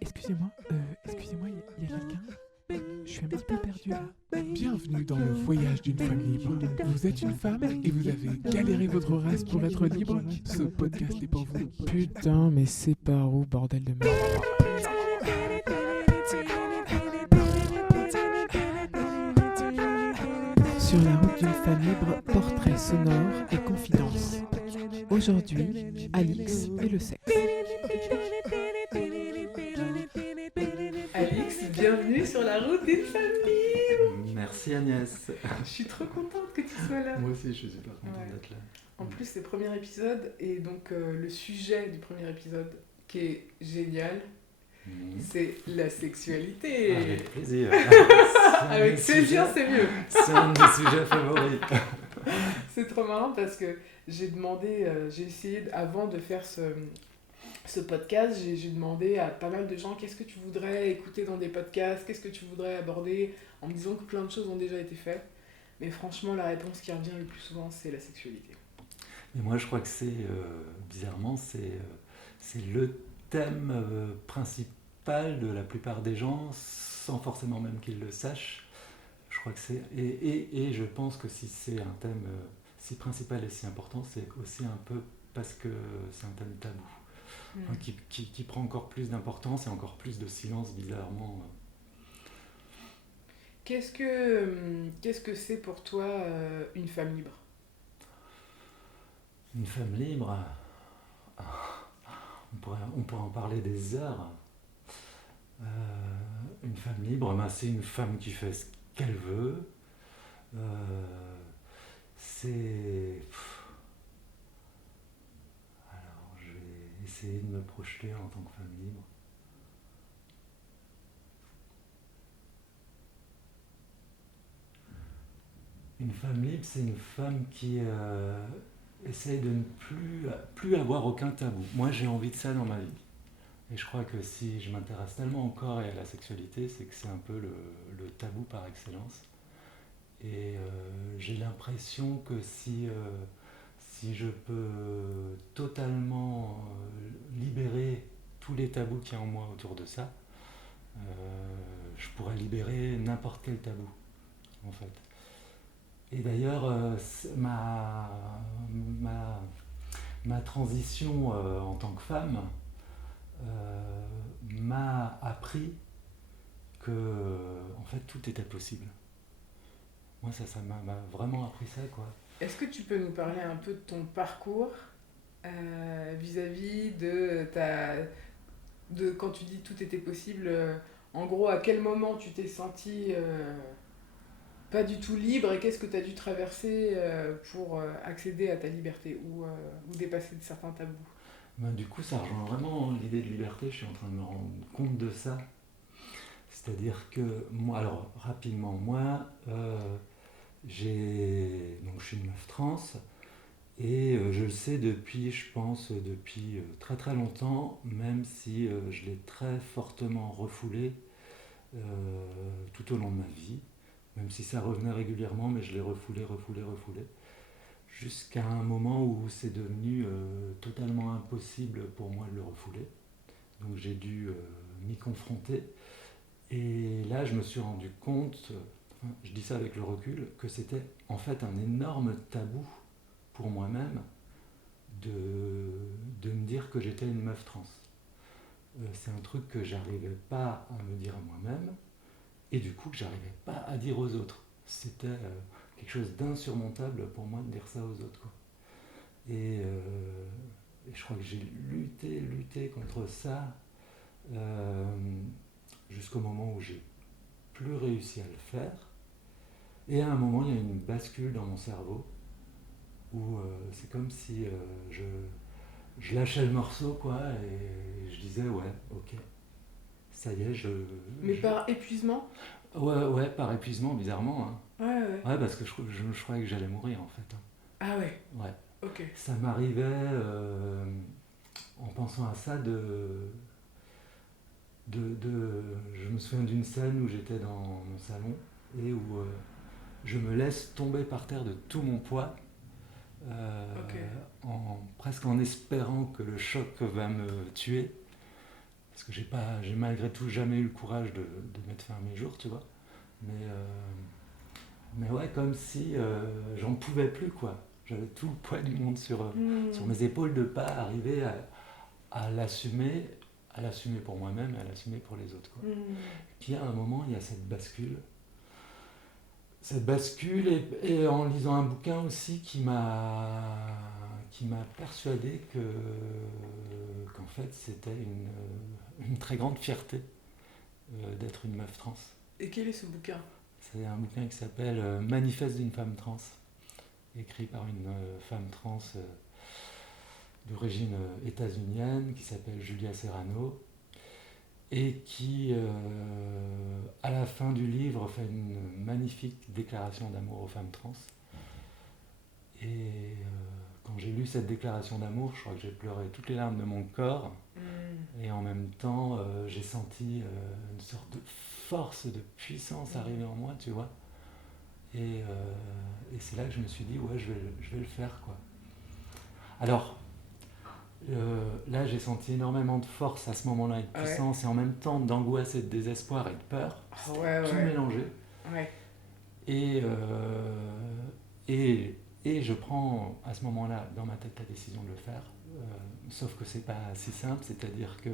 Excusez-moi, il y a quelqu'un? Je suis un petit peu perdu là. Bienvenue dans le voyage d'une femme libre. Vous êtes une femme et vous avez galéré votre race pour être libre. Ce podcast est pour vous. Putain, mais c'est par où, bordel de merde? Sur la route d'une femme libre, portrait sonore et confidence. Aujourd'hui, Alix et le sexe. Alix, bienvenue sur la route d'une femme libre. Merci Agnès. Je suis trop contente que tu sois là. Moi aussi je suis super content Ouais. d'être là. En plus, c'est le premier épisode et donc le sujet du premier épisode qui est génial, c'est la sexualité. Avec plaisir. Avec plaisir, c'est mieux. C'est un de mes sujets favoris. C'est trop marrant parce que j'ai essayé avant de faire ce podcast, j'ai demandé à pas mal de gens qu'est-ce que tu voudrais écouter dans des podcasts, qu'est-ce que tu voudrais aborder, en me disant que plein de choses ont déjà été faites. Mais franchement, la réponse qui revient le plus souvent, c'est la sexualité. Et moi je crois que c'est, bizarrement, c'est le thème principal de la plupart des gens, sans forcément même qu'ils le sachent. Je crois que c'est... Et je pense que si c'est un thème si principal et si important, c'est aussi un peu parce que c'est un thème tabou. Enfin, qui prend encore plus d'importance et encore plus de silence, bizarrement. Qu'est-ce que c'est pour toi une femme libre ? Une femme libre, on pourrait en parler des heures. Une femme libre, c'est une femme qui fait ce qu'elle veut. Alors, je vais essayer de me projeter en tant que femme libre. Une femme libre, c'est une femme qui essaye de ne plus avoir aucun tabou. Moi, j'ai envie de ça dans ma vie. Et je crois que si je m'intéresse tellement au corps et à la sexualité, c'est que c'est un peu le tabou par excellence. Et j'ai l'impression que si je peux totalement libérer tous les tabous qu'il y a en moi autour de ça, je pourrais libérer n'importe quel tabou, en fait. Et d'ailleurs, ma transition en tant que femme m'a appris que, en fait, tout était possible. Moi, ça m'a vraiment appris ça, quoi. Est-ce que tu peux nous parler un peu de ton parcours vis-à-vis de quand tu dis tout était possible, en gros, à quel moment tu t'es sentie pas du tout libre et qu'est-ce que tu as dû traverser pour accéder à ta liberté ou dépasser certains tabous ? Du coup, ça rejoint vraiment l'idée de liberté, je suis en train de me rendre compte de ça. C'est-à-dire que moi, alors rapidement, je suis une meuf trans et je le sais depuis très très longtemps, même si je l'ai très fortement refoulé tout au long de ma vie, même si ça revenait régulièrement, mais je l'ai refoulé, jusqu'à un moment où c'est devenu totalement impossible pour moi de le refouler. Donc j'ai dû m'y confronter. Et là, je me suis rendu compte, je dis ça avec le recul, que c'était en fait un énorme tabou pour moi-même de me dire que j'étais une meuf trans. C'est un truc que j'arrivais pas à me dire à moi-même, et du coup que j'arrivais pas à dire aux autres. C'était quelque chose d'insurmontable pour moi de dire ça aux autres, quoi. Et je crois que j'ai lutté contre ça jusqu'au moment où j'ai plus réussi à le faire. Et à un moment, il y a une bascule dans mon cerveau où c'est comme si je lâchais le morceau, quoi, et je disais ouais, ok, ça y est, Mais par épuisement ? Ouais, par épuisement, bizarrement. Hein. Ouais. Ouais, parce que je croyais que j'allais mourir, en fait. Ah ouais. Ouais. Ok. Ça m'arrivait, en pensant à ça, je me souviens d'une scène où j'étais dans mon salon et où je me laisse tomber par terre de tout mon poids, presque en espérant que le choc va me tuer. parce que j'ai malgré tout jamais eu le courage de mettre fin à mes jours, tu vois. Mais ouais, comme si j'en pouvais plus, quoi. J'avais tout le poids du monde sur mes épaules de pas arriver à l'assumer pour moi-même et à l'assumer pour les autres, quoi. Puis à un moment, il y a cette bascule. Et en lisant un bouquin aussi qui m'a persuadé qu'en fait c'était une très grande fierté d'être une meuf trans. Et quel est ce bouquin ? C'est un bouquin qui s'appelle Manifeste d'une femme trans, écrit par une femme trans d'origine états-unienne qui s'appelle Julia Serrano et qui, à la fin du livre, fait une magnifique déclaration d'amour aux femmes trans. Et quand j'ai lu cette déclaration d'amour, je crois que j'ai pleuré toutes les larmes de mon corps. Et en même temps, j'ai senti une sorte de force, de puissance arriver en moi, tu vois. Et c'est là que je me suis dit, ouais, je vais le faire, quoi. Alors, là, j'ai senti énormément de force à ce moment-là, et de puissance, et en même temps d'angoisse et de désespoir et de peur. Tout mélangé. Ouais. Et je prends à ce moment-là dans ma tête la décision de le faire. Sauf que c'est pas si simple, c'est-à-dire que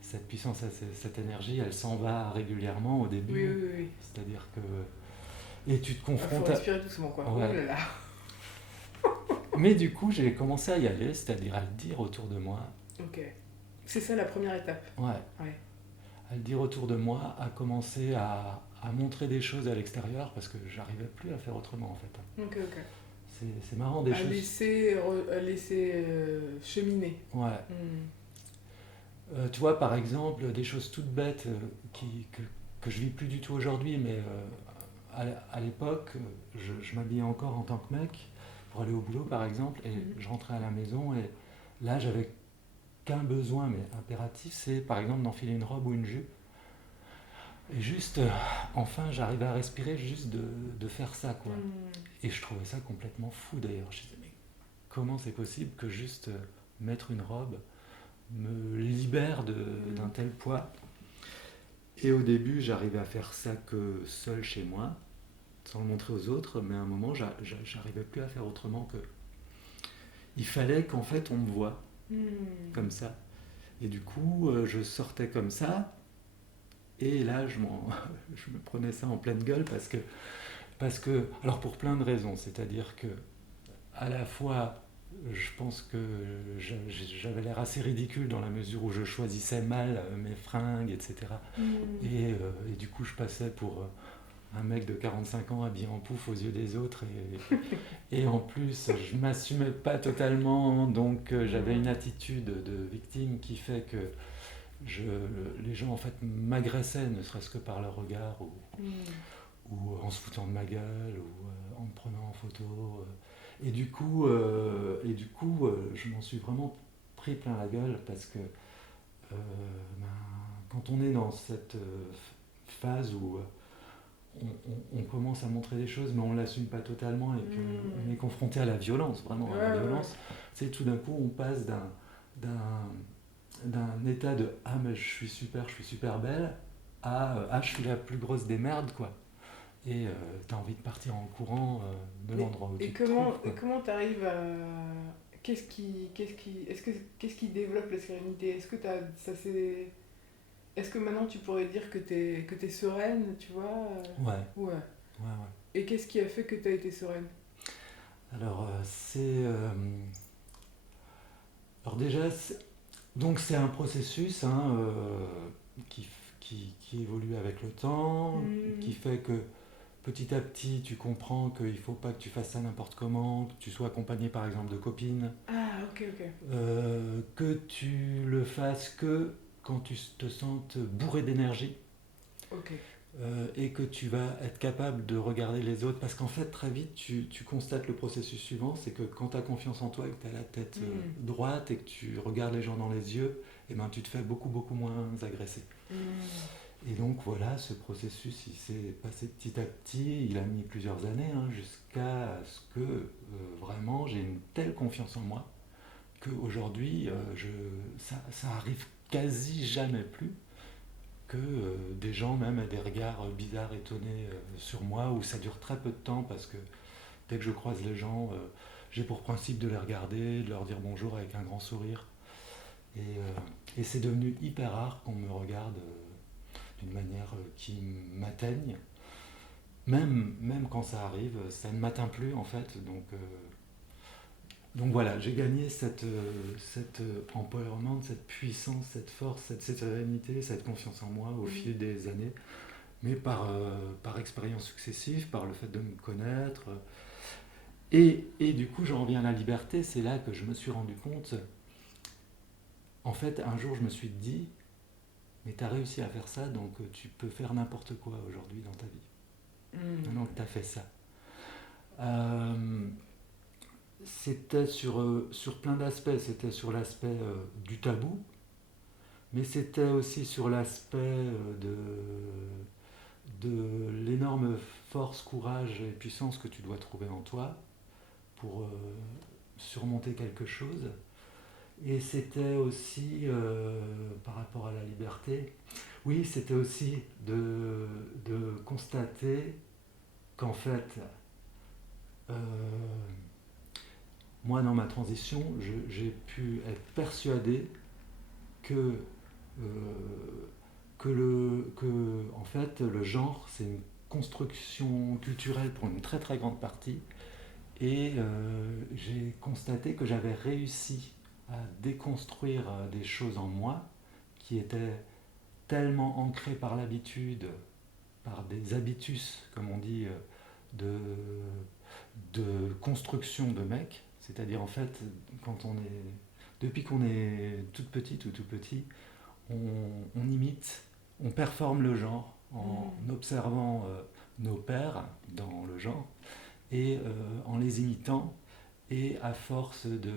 cette puissance, cette énergie, elle s'en va régulièrement au début. Oui. C'est-à-dire que... Et tu te confrontes faut respirer doucement, quoi. Ouais. Oh là là. Mais du coup, j'ai commencé à y aller, c'est-à-dire à le dire autour de moi. Ok. C'est ça la première étape. Ouais. À le dire autour de moi, à commencer à montrer des choses à l'extérieur, parce que j'arrivais plus à faire autrement, en fait. Ok. C'est marrant, des choses... À laisser cheminer. Ouais. Tu vois, par exemple, des choses toutes bêtes que je vis plus du tout aujourd'hui, mais à l'époque, je m'habillais encore en tant que mec pour aller au boulot, par exemple, et je rentrais à la maison, et là, j'avais qu'un besoin, mais impératif, c'est par exemple d'enfiler une robe ou une jupe. Et juste, enfin, j'arrivais à respirer juste de faire ça, quoi. Et je trouvais ça complètement fou, d'ailleurs. Je disais, mais comment c'est possible que juste mettre une robe me libère d'un tel poids? Et au début, j'arrivais à faire ça que seul chez moi, sans le montrer aux autres, mais à un moment, j'arrivais plus à faire autrement que... Il fallait qu'en fait, on me voie comme ça. Et du coup, je sortais comme ça, et là, je me prenais ça en pleine gueule parce que, alors pour plein de raisons, c'est-à-dire que à la fois, je pense que j'avais l'air assez ridicule dans la mesure où je choisissais mal mes fringues, etc. Et du coup, je passais pour un mec de 45 ans habillé en pouf aux yeux des autres, et en plus, je m'assumais pas totalement, donc j'avais une attitude de victime qui fait que les gens en fait m'agressaient, ne serait-ce que par leur regard, ou en se foutant de ma gueule, ou en me prenant en photo. Et du coup, je m'en suis vraiment pris plein la gueule, parce que quand on est dans cette phase où on commence à montrer des choses, mais on ne l'assume pas totalement, et qu'on est confronté à la violence, vraiment à la violence, c'est tout d'un coup on passe d'un état de « ah mais je suis super belle » à « ah je suis la plus grosse des merdes, quoi ». Et t'as envie de partir en courant de l'endroit où tu te trouves, quoi. Et comment t'arrives à... Qu'est-ce qui développe la sérénité? Est-ce que maintenant tu pourrais dire que t'es sereine, tu vois? Ouais. Et qu'est-ce qui a fait que t'as été sereine? Alors déjà, donc c'est un processus qui évolue avec le temps, qui fait que petit à petit tu comprends qu'il ne faut pas que tu fasses ça n'importe comment, que tu sois accompagné par exemple de copines, que tu le fasses que quand tu te sentes bourré d'énergie, et que tu vas être capable de regarder les autres, parce qu'en fait très vite tu constates le processus suivant, c'est que quand tu as confiance en toi et que tu as la tête droite et que tu regardes les gens dans les yeux, et ben tu te fais beaucoup moins agresser. Et donc voilà, ce processus il s'est passé petit à petit, il a mis plusieurs années, jusqu'à ce que vraiment j'ai une telle confiance en moi qu'aujourd'hui ça arrive quasi jamais plus que des gens même aient des regards bizarres, étonnés sur moi, où ça dure très peu de temps parce que dès que je croise les gens, j'ai pour principe de les regarder, de leur dire bonjour avec un grand sourire. Et c'est devenu hyper rare qu'on me regarde d'une manière qui m'atteigne. Même quand ça arrive, ça ne m'atteint plus en fait. Donc voilà, j'ai gagné cet empowerment, cette puissance, cette force, cette sérénité, cette confiance en moi au fil des années, mais par expérience successive, par le fait de me connaître. Et du coup, j'en reviens à la liberté, c'est là que je me suis rendu compte. En fait, un jour, je me suis dit, mais tu as réussi à faire ça, donc tu peux faire n'importe quoi aujourd'hui dans ta vie. Maintenant que tu as fait ça. C'était sur plein d'aspects. C'était sur l'aspect du tabou, mais c'était aussi sur l'aspect de l'énorme force, courage et puissance que tu dois trouver en toi pour surmonter quelque chose. Et c'était aussi, par rapport à la liberté, oui, c'était aussi de constater qu'en fait, moi, dans ma transition, j'ai pu être persuadé que en fait, le genre, c'est une construction culturelle pour une très très grande partie. Et j'ai constaté que j'avais réussi à déconstruire des choses en moi qui étaient tellement ancrées par l'habitude, par des habitus, comme on dit, de construction de mec. C'est-à-dire en fait, depuis qu'on est toute petite ou tout petit, on imite, on performe le genre en observant nos pères dans le genre et en les imitant. Et à force de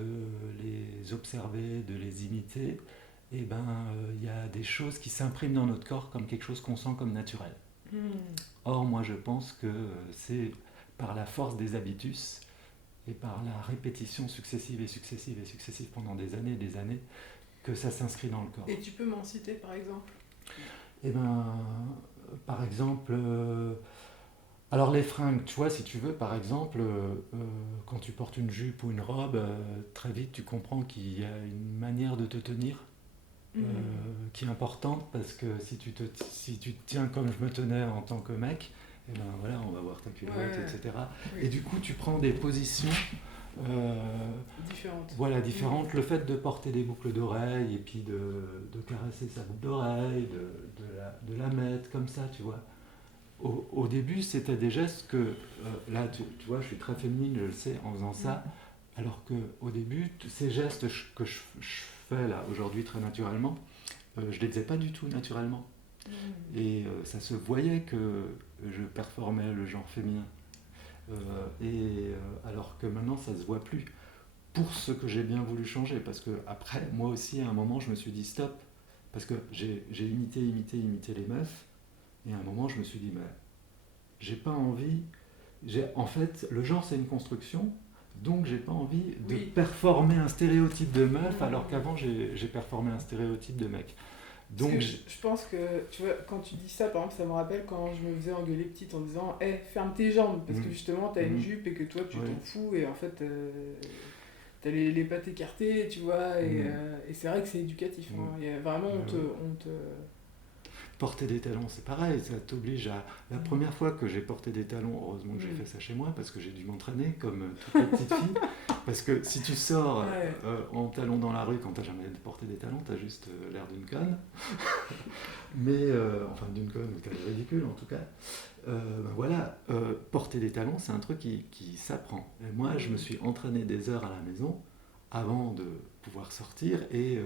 les observer, de les imiter, il y a des choses qui s'impriment dans notre corps comme quelque chose qu'on sent comme naturel. Or, moi, je pense que c'est par la force des habitus et par la répétition successive pendant des années, que ça s'inscrit dans le corps. Et tu peux m'en citer, par exemple ? Par exemple... alors les fringues, tu vois, si tu veux, par exemple, quand tu portes une jupe ou une robe, très vite tu comprends qu'il y a une manière de te tenir qui est importante, parce que si tu te tiens comme je me tenais en tant que mec, voilà, on va voir ta culotte, etc. Oui. Et du coup tu prends des positions différentes. Voilà, différentes. Le fait de porter des boucles d'oreilles et puis de caresser sa boucle d'oreille, de la mettre comme ça, tu vois. Au début, c'était des gestes que, là, tu vois, je suis très féminine, je le sais, en faisant ça, alors qu'au début, ces gestes que je fais là, aujourd'hui, très naturellement, je ne les faisais pas du tout naturellement. Et ça se voyait que je performais le genre féminin. Alors que maintenant, ça ne se voit plus. Pour ce que j'ai bien voulu changer, parce que après, moi aussi, à un moment, je me suis dit stop, parce que j'ai imité les meufs. Et à un moment, je me suis dit, mais j'ai pas envie. En fait, le genre, c'est une construction, donc j'ai pas envie de performer un stéréotype de meuf, alors qu'avant, j'ai performé un stéréotype de mec. Donc, je pense que, tu vois, quand tu dis ça, par exemple, ça me rappelle quand je me faisais engueuler petite en disant hey, ferme tes jambes, parce que justement, t'as une jupe et que toi, tu t'en fous, et en fait, t'as les pattes écartées, tu vois, et c'est vrai que c'est éducatif. Hein. Il y a vraiment, on te porter des talons, c'est pareil, ça t'oblige à... La première fois que j'ai porté des talons, heureusement que j'ai fait ça chez moi, parce que j'ai dû m'entraîner comme toutes les petites filles, parce que si tu sors en talons dans la rue quand t'as jamais porté des talons, t'as juste l'air d'une conne, mais enfin d'une conne ou t'as l'air ridicule en tout cas. Voilà, porter des talons, c'est un truc qui s'apprend. Et moi, je me suis entraîné des heures à la maison avant de pouvoir sortir et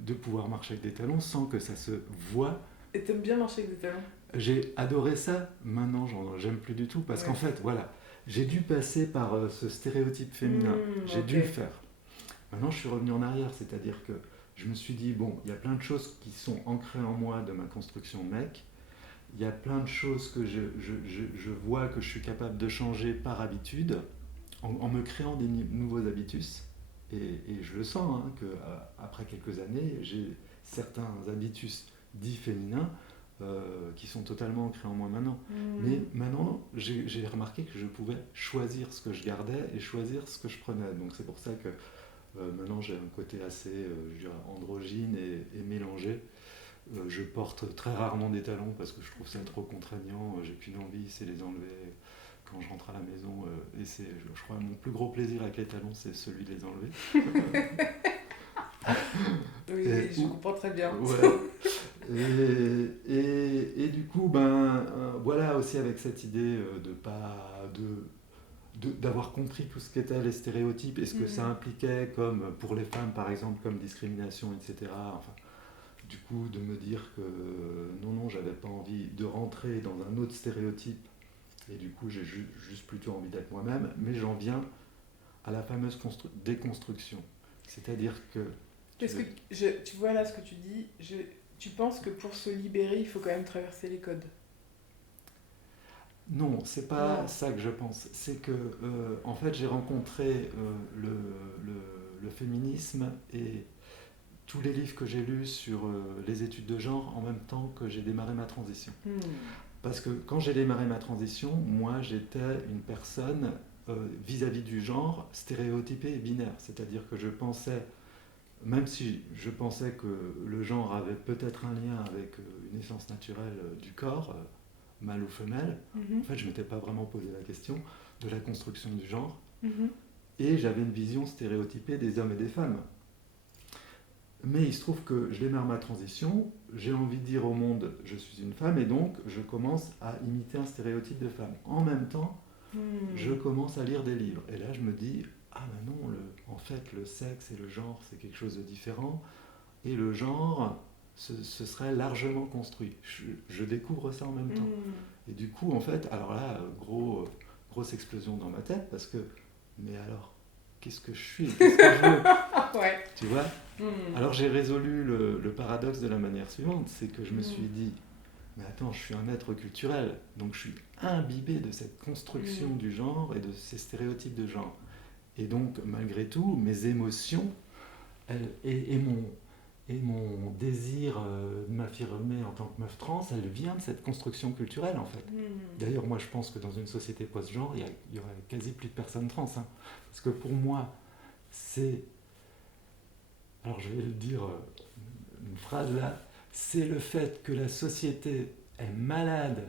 de pouvoir marcher avec des talons sans que ça se voit. Et t'aimes bien marcher avec des talons ? J'ai adoré ça, maintenant j'aime plus du tout, parce qu'en fait, voilà, j'ai dû passer par ce stéréotype féminin, j'ai dû le faire. Maintenant je suis revenu en arrière, c'est-à-dire que je me suis dit, bon, il y a plein de choses qui sont ancrées en moi de ma construction mec, il y a plein de choses que je vois que je suis capable de changer par habitude, en me créant des nouveaux habitus. Et je le sens, hein, qu'après quelques années, certains habitus dits féminins qui sont totalement ancrés en moi maintenant. Mais maintenant, j'ai remarqué que je pouvais choisir ce que je gardais et choisir ce que je prenais. Donc c'est pour ça que maintenant j'ai un côté assez je dirais, androgyne et mélangé. Je porte très rarement des talons parce que je trouve ça trop contraignant. J'ai qu'une envie, c'est les enlever quand je rentre à la maison. Et c'est, je crois, mon plus gros plaisir avec les talons, c'est celui de les enlever. Oui, je comprends très bien. Ouais. Et du coup, voilà aussi avec cette idée d'avoir compris tout ce qu'étaient les stéréotypes et ce que ça impliquait, comme pour les femmes par exemple, comme discrimination, etc. Enfin, du coup, de me dire que non, j'avais pas envie de rentrer dans un autre stéréotype et du coup, j'ai juste plutôt envie d'être moi-même, mais j'en viens à la fameuse déconstruction. C'est-à-dire que... tu vois là ce que tu dis, tu penses que pour se libérer, il faut quand même traverser les codes? Non, c'est pas ça que je pense. C'est que, en fait, j'ai rencontré le féminisme et tous les livres que j'ai lus sur les études de genre en même temps que j'ai démarré ma transition. Parce que quand j'ai démarré ma transition, moi, j'étais une personne vis-à-vis du genre stéréotypée et binaire. C'est-à-dire que je pensais, même si je pensais que le genre avait peut-être un lien avec une essence naturelle du corps, mâle ou femelle, en fait je ne m'étais pas vraiment posé la question de la construction du genre, et j'avais une vision stéréotypée des hommes et des femmes. Mais il se trouve que je démarre ma transition, j'ai envie de dire au monde je suis une femme, et donc je commence à imiter un stéréotype de femme. En même temps, je commence à lire des livres, et là je me dis ah ben non, en fait le sexe et le genre c'est quelque chose de différent, et le genre ce serait largement construit. Je découvre ça en même temps. Et du coup, en fait, alors là, grosse explosion dans ma tête, parce que, mais alors, qu'est-ce que je suis? Qu'est-ce que je veux? Ouais. Tu vois? Alors j'ai résolu le paradoxe de la manière suivante, c'est que je me suis dit, mais attends, je suis un être culturel, donc je suis imbibé de cette construction du genre et de ces stéréotypes de genre. Et donc, malgré tout, mes émotions et mon désir de m'affirmer en tant que meuf trans, elle vient de cette construction culturelle en fait. D'ailleurs, moi je pense que dans une société post-genre, il y aurait quasi plus de personnes trans. Hein. Parce que pour moi, c'est... Alors je vais le dire, une phrase là, c'est le fait que la société est malade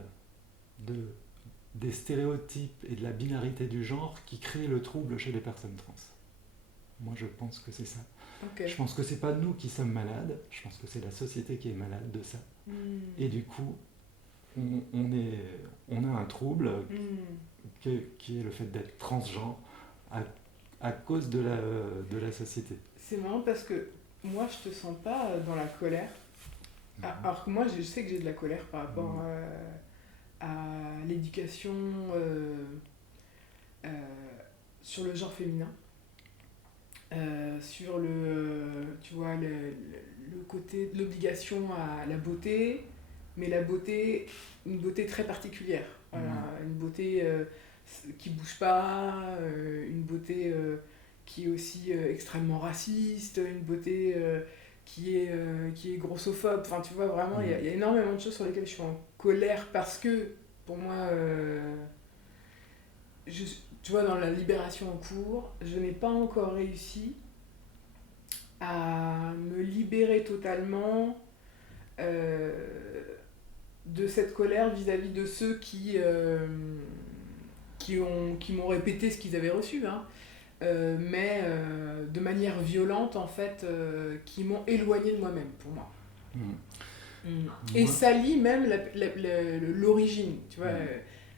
des stéréotypes et de la binarité du genre qui crée le trouble chez les personnes trans. Moi je pense que c'est ça. Okay. Je pense que c'est pas nous qui sommes malades, je pense que c'est la société qui est malade de ça. Et du coup, on a un trouble qui est le fait d'être transgenre à cause de la société. C'est marrant parce que moi, je te sens pas dans la colère. Alors que moi, je sais que j'ai de la colère par rapport à l'éducation sur le genre féminin. Sur tu vois, le côté de l'obligation à la beauté, mais la beauté, une beauté très particulière. Voilà, une beauté qui bouge pas, une beauté qui est aussi extrêmement raciste, une beauté qui est grossophobe. Enfin, tu vois, vraiment, il y a énormément de choses sur lesquelles je suis en colère parce que, pour moi, tu vois, dans la libération en cours, je n'ai pas encore réussi à me libérer totalement de cette colère vis-à-vis de ceux qui m'ont répété ce qu'ils avaient reçu, hein, mais de manière violente, en fait, qui m'ont éloigné de moi-même, pour moi. Et sali même l'origine, tu vois.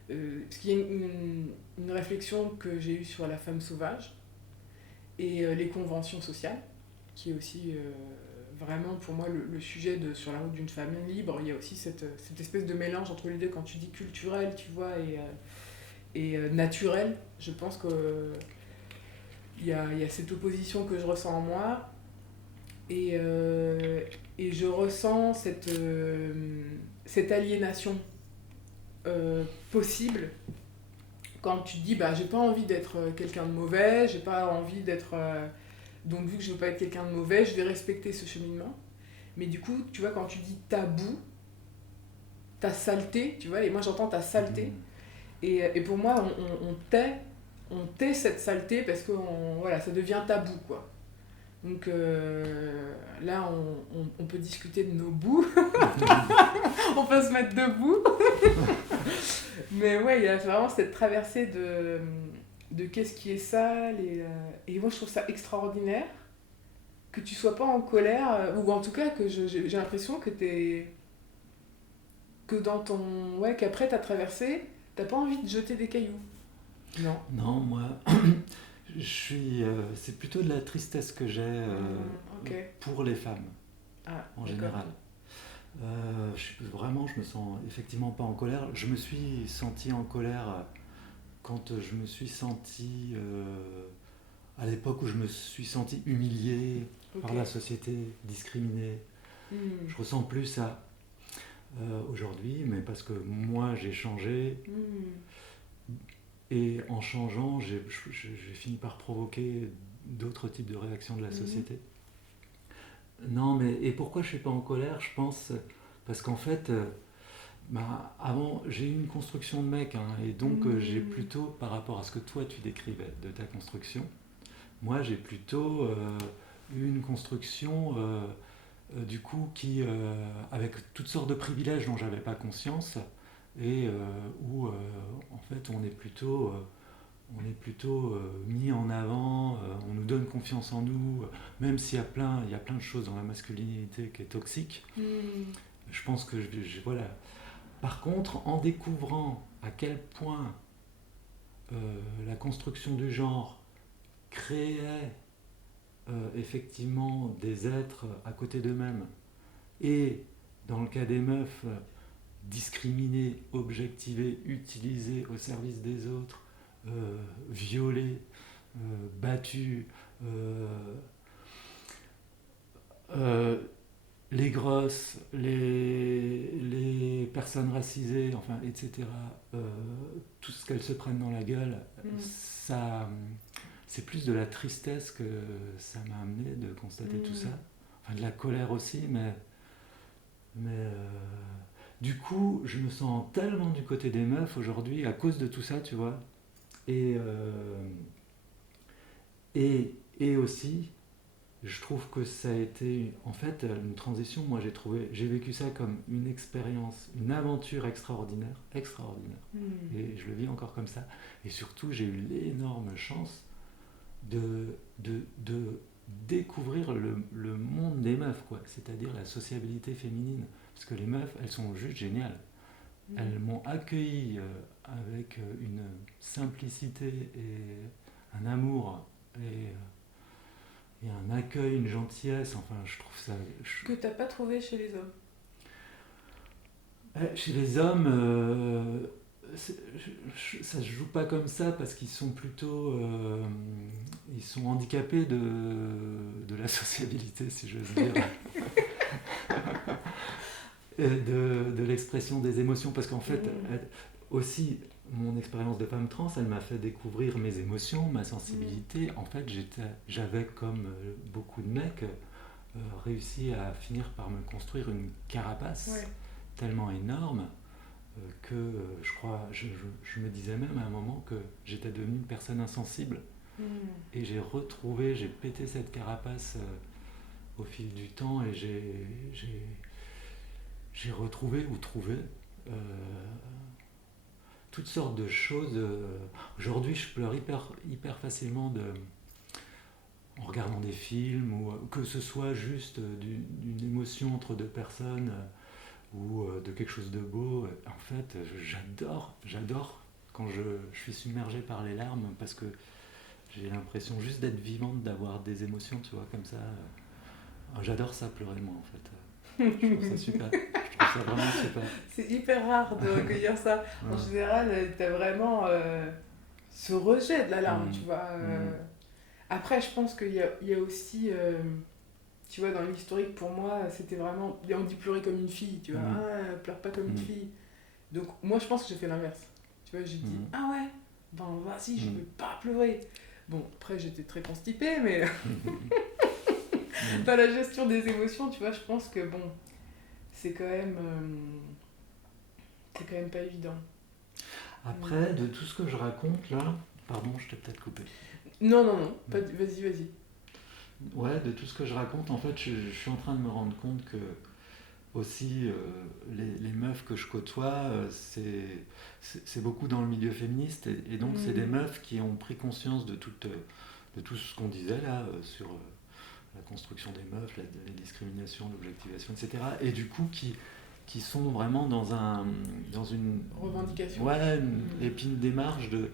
Parce qu'il y a une réflexion que j'ai eue sur la femme sauvage et les conventions sociales, qui est aussi vraiment pour moi le sujet sur la route d'une femme libre. Il y a aussi cette espèce de mélange entre les deux quand tu dis culturel, tu vois, et naturel. Je pense qu'il y a cette opposition que je ressens en moi et je ressens cette aliénation possible quand tu te dis j'ai pas envie d'être quelqu'un de mauvais, j'ai pas envie d'être donc vu que je veux pas être quelqu'un de mauvais, je vais respecter ce cheminement, Mais du coup, tu vois, quand tu dis tabou, ta saleté, tu vois, et moi j'entends ta saleté. Et pour moi, on tait cette saleté parce que voilà, ça devient tabou, quoi. Donc là, on peut discuter de nos bouts. On peut se mettre debout. Mais ouais, il y a vraiment cette traversée de qu'est-ce qui est sale. Et moi, je trouve ça extraordinaire que tu sois pas en colère, ou en tout cas que j'ai l'impression que t'es... que dans ton... Ouais, qu'après ta traversée, t'as pas envie de jeter des cailloux. Non. Non, moi, je suis... c'est plutôt de la tristesse que j'ai Ok. pour les femmes, Ah, en d'accord. général. Je me sens effectivement pas en colère. Je me suis senti en colère quand je me suis senti... à l'époque où je me suis senti humilié par la société, discriminé. Je ressens plus ça aujourd'hui, mais parce que moi j'ai changé. Et en changeant, j'ai fini par provoquer d'autres types de réactions de la société. Non, mais et pourquoi je ne suis pas en colère? Je pense parce qu'en fait, avant, j'ai eu une construction de mec, hein, et donc j'ai plutôt, par rapport à ce que toi tu décrivais de ta construction, moi j'ai plutôt eu une construction du coup qui, avec toutes sortes de privilèges dont j'avais pas conscience, et où en fait on est plutôt mis en avant, on nous donne confiance en nous, même s'il y a plein de choses dans la masculinité qui est toxique. Je pense que voilà. Par contre, en découvrant à quel point la construction du genre créait effectivement des êtres à côté d'eux-mêmes, et dans le cas des meufs, discriminés, objectivés, utilisés au service des autres, violés, battus, les grosses, les personnes racisées, enfin, etc., tout ce qu'elles se prennent dans la gueule, ça, c'est plus de la tristesse que ça m'a amené de constater tout ça. Enfin, de la colère aussi, mais du coup, je me sens tellement du côté des meufs aujourd'hui à cause de tout ça, tu vois. Et aussi, je trouve que ça a été en fait une transition. Moi, j'ai vécu ça comme une expérience, une aventure extraordinaire. Et je le vis encore comme ça. Et surtout, j'ai eu l'énorme chance de découvrir le monde des meufs, quoi. C'est-à-dire la sociabilité féminine. Parce que les meufs, elles sont juste géniales. Elles m'ont accueilli avec une simplicité et un amour et un accueil, une gentillesse. Enfin, je trouve ça... Que t'as pas trouvé chez les hommes. Chez les hommes, ça se joue pas comme ça parce qu'ils sont plutôt... ils sont handicapés de la sociabilité, si j'ose dire. De l'expression des émotions, parce qu'en fait, aussi, mon expérience de femme trans, elle m'a fait découvrir mes émotions, ma sensibilité. En fait, j'avais, comme beaucoup de mecs, réussi à finir par me construire une carapace tellement énorme que je crois, je me disais même à un moment que j'étais devenue une personne insensible. Et j'ai pété cette carapace au fil du temps, et j'ai retrouvé ou trouvé toutes sortes de choses. Aujourd'hui, je pleure hyper facilement en regardant des films, ou que ce soit juste d'une émotion entre deux personnes, ou de quelque chose de beau. En fait, j'adore quand je suis submergé par les larmes, parce que j'ai l'impression juste d'être vivante, d'avoir des émotions, tu vois, comme ça. J'adore ça, pleurer, moi, en fait. Je trouve ça super. Je trouve ça vraiment super. C'est hyper rare de recueillir ça. En général, t'as vraiment ce rejet de la larme, tu vois. Après, je pense qu'il y a aussi, tu vois, dans l'historique, pour moi, c'était vraiment... On dit pleurer comme une fille, tu vois. Ah, pleure pas comme une fille. Donc, moi, je pense que j'ai fait l'inverse. Tu vois, j'ai dit, ah ouais, ben vas-y, je veux pas pleurer. Bon, après, j'étais très constipée, mais... dans la gestion des émotions, tu vois, je pense que bon, c'est quand même pas évident. Après, de tout ce que je raconte là, pardon, je t'ai peut-être coupé. Non, vas-y. Ouais, de tout ce que je raconte, en fait, je suis en train de me rendre compte que aussi les meufs que je côtoie, c'est beaucoup dans le milieu féministe et donc c'est des meufs qui ont pris conscience de tout ce qu'on disait là sur la construction des meufs, les discriminations, l'objectivation, etc. Et du coup qui sont vraiment dans une revendication. Ouais, et puis une démarche de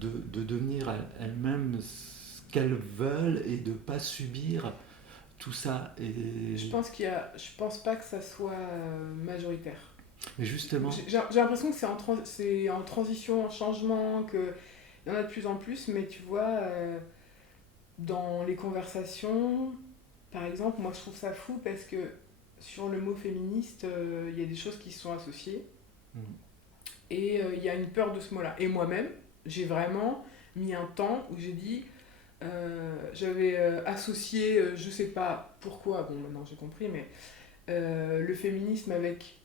devenir elles-mêmes ce qu'elles veulent et de pas subir tout ça. Et je pense pas que ça soit majoritaire. Mais justement, j'ai l'impression que c'est en transition, en changement, qu'il y en a de plus en plus, mais tu vois, dans les conversations, par exemple, moi je trouve ça fou parce que sur le mot féministe, il y a des choses qui se sont associées. Et il y a une peur de ce mot-là. Et moi-même, j'ai vraiment mis un temps où j'ai dit, j'avais associé, je sais pas pourquoi, bon maintenant j'ai compris, mais le féminisme avec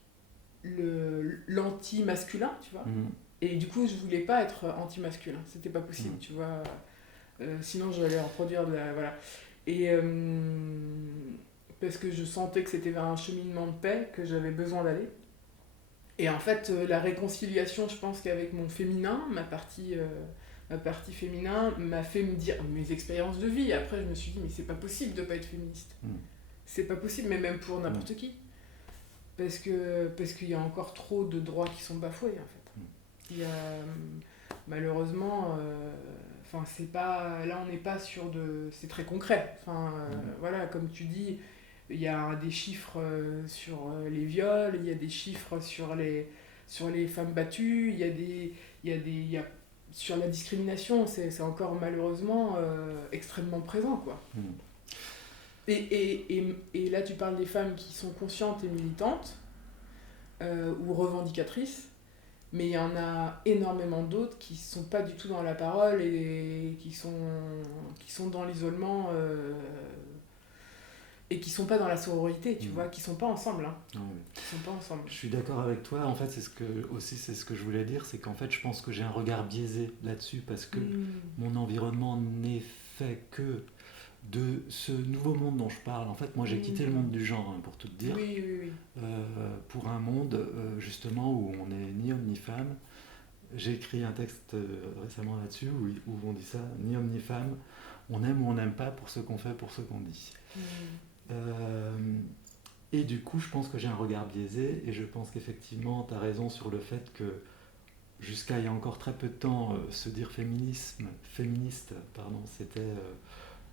l'anti-masculin, tu vois. Et du coup, je voulais pas être anti-masculin, c'était pas possible, tu vois. Sinon, j'allais reproduire de la... Voilà. Et... parce que je sentais que c'était vers un cheminement de paix que j'avais besoin d'aller. Et en fait, la réconciliation, je pense qu'avec mon féminin, ma partie féminin, m'a fait me dire mes expériences de vie. Après, je me suis dit, mais c'est pas possible de pas être féministe. C'est pas possible, mais même pour n'importe qui. Parce qu'il y a encore trop de droits qui sont bafoués, en fait. Il y a, malheureusement... Enfin, c'est pas... Là, on n'est pas sur de... C'est très concret. Enfin, voilà, comme tu dis... Il y a des chiffres sur les viols, il y a des chiffres sur les femmes battues, il y a sur la discrimination, c'est encore malheureusement extrêmement présent, quoi. Et là, tu parles des femmes qui sont conscientes et militantes ou revendicatrices, mais il y en a énormément d'autres qui ne sont pas du tout dans la parole et qui sont dans l'isolement... et qui sont pas dans la sororité, tu vois, qui sont pas ensemble, hein. Qui sont pas ensemble. Je suis d'accord avec toi. En fait, c'est ce que je voulais dire, c'est qu'en fait, je pense que j'ai un regard biaisé là-dessus parce que mon environnement n'est fait que de ce nouveau monde dont je parle. En fait, moi, j'ai quitté le monde du genre, hein, pour tout te dire, pour un monde justement où on n'est ni homme ni femme. J'ai écrit un texte récemment là-dessus où on dit ça, ni homme ni femme. On aime ou on n'aime pas pour ce qu'on fait, pour ce qu'on dit. Et du coup, je pense que j'ai un regard biaisé et je pense qu'effectivement, tu as raison sur le fait que jusqu'à il y a encore très peu de temps, se dire féministe, c'était